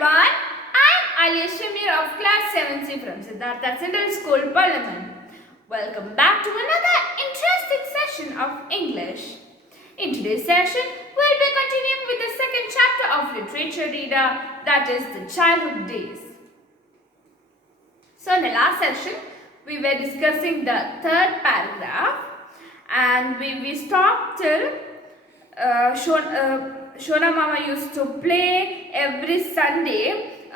everyone, I'm Alia Shamir of class 7C from Siddhartha Central School, Parliament. Welcome back to another interesting session of English. In today's session, we'll be continuing with the second chapter of Literature Reader, that is the childhood days. So in the last session, we were discussing the third paragraph and we stopped till Shona Mama used to play every Sunday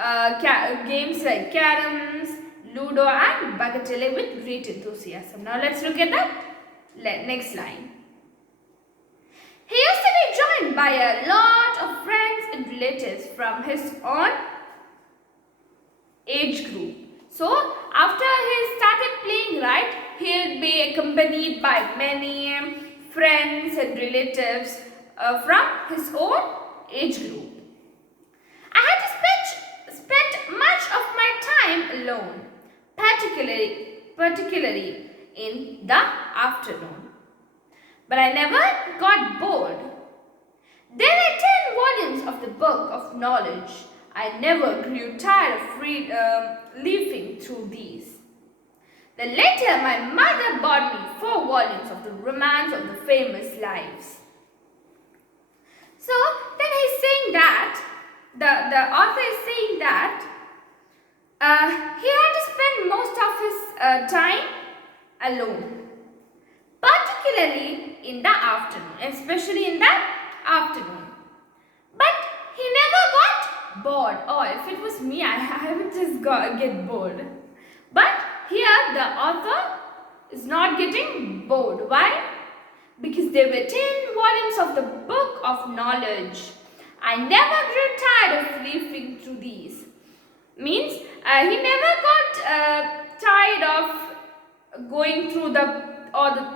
games like caroms, ludo and bagatelle with great enthusiasm. Now let's look at the next line. He used to be joined by a lot of friends and relatives from his own age group. So after he started playing, right, he'll be accompanied by many friends and relatives from his own age group. I had to spend much of my time alone, particularly in the afternoon. But I never got bored. There were 10 volumes of the book of knowledge. I never grew tired of leafing through these. Then later my mother bought me 4 volumes of the romance of the famous lives. So then he's saying that, the author is saying that he had to spend most of his time alone, particularly in the afternoon, especially in the afternoon. But he never got bored. Oh, if it was me, I would just get bored. But here the author is not getting bored. Why? Because there were 10 volumes of the book of knowledge. I never grew tired of leafing through these. Means he never got tired of going through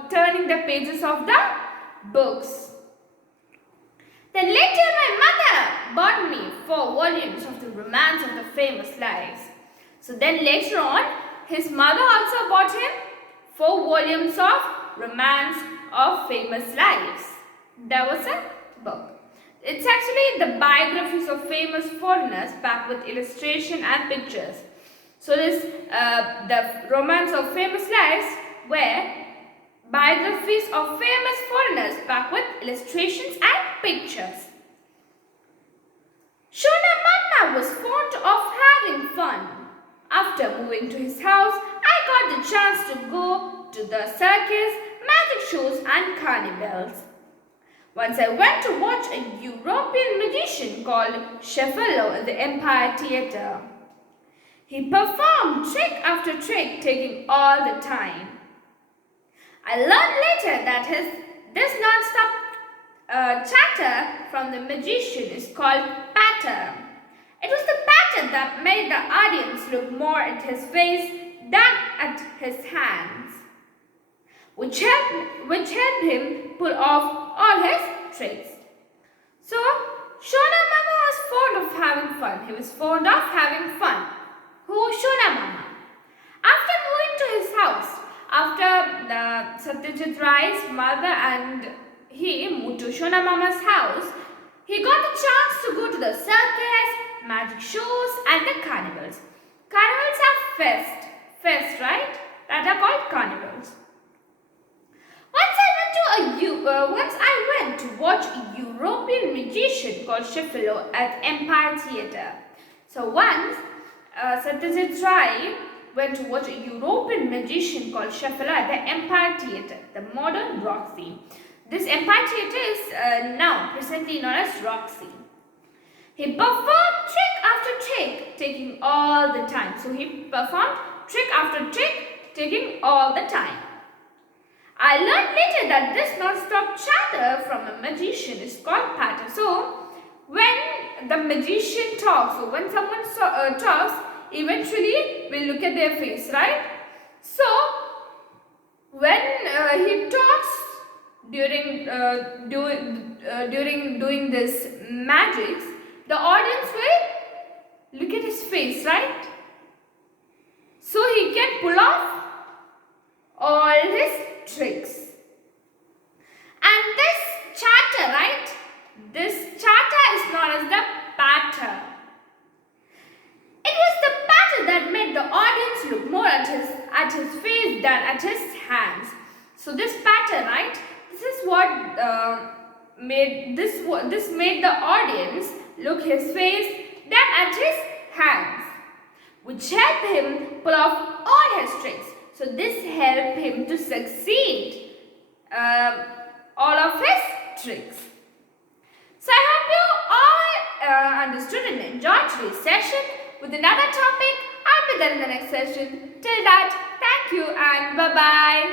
turning the pages of the books. Then later my mother bought me 4 volumes of the romance of the famous lives. So then later on, his mother also bought him 4 volumes of romance of famous lives. There was a book. It's actually the biographies of famous foreigners packed with illustration and pictures. So this the romance of famous lives were biographies of famous foreigners packed with illustrations and pictures. Shona Mama was fond of having fun. After moving to his house, I got the chance to go to the circus, magic shows and carnivals. Once I went to watch a European magician called Sheffield in the Empire Theatre. He performed trick after trick, taking all the time. I learned later that this non-stop chatter from the magician is called patter. It was the patter that made the audience look more at his face than at his hands, which helped him pull off all his tricks. So, Shona Mama was fond of having fun. He was fond of having fun. Who was Shona Mama? After moving to his house, after Satyajit Ray's mother and he moved to Shona Mama's house, he got the chance to go to the circus, magic shows and the carnivals. Carnivals are fest, right? That are called carnivals. Once I went to watch a European magician called Sheffield at Empire Theatre. So once Satyajit Ray went to watch a European magician called Sheffield at the Empire Theatre, the modern Roxy. This Empire Theatre is now presently known as Roxy. He performed trick after trick, taking all the time. So he performed trick after trick, taking all the time. I learned later that this non-stop chatter from a magician is called patter. So when the magician talks, or when someone talks, eventually we'll look at their face, right? So when he talks during doing this magics, the audience will look at his face, right? So he can pull off all his tricks. And this chatter, right? This chatter is known as the patter. at his face than at his hands. So this pattern, right? This is what this made the audience look his face than at his hands, which helped him pull off all his tricks. So this helped him to succeed all of his tricks. So I hope you all understood and enjoyed today's session. With another topic, I'll be there in the next session. Till that, thank you and bye-bye.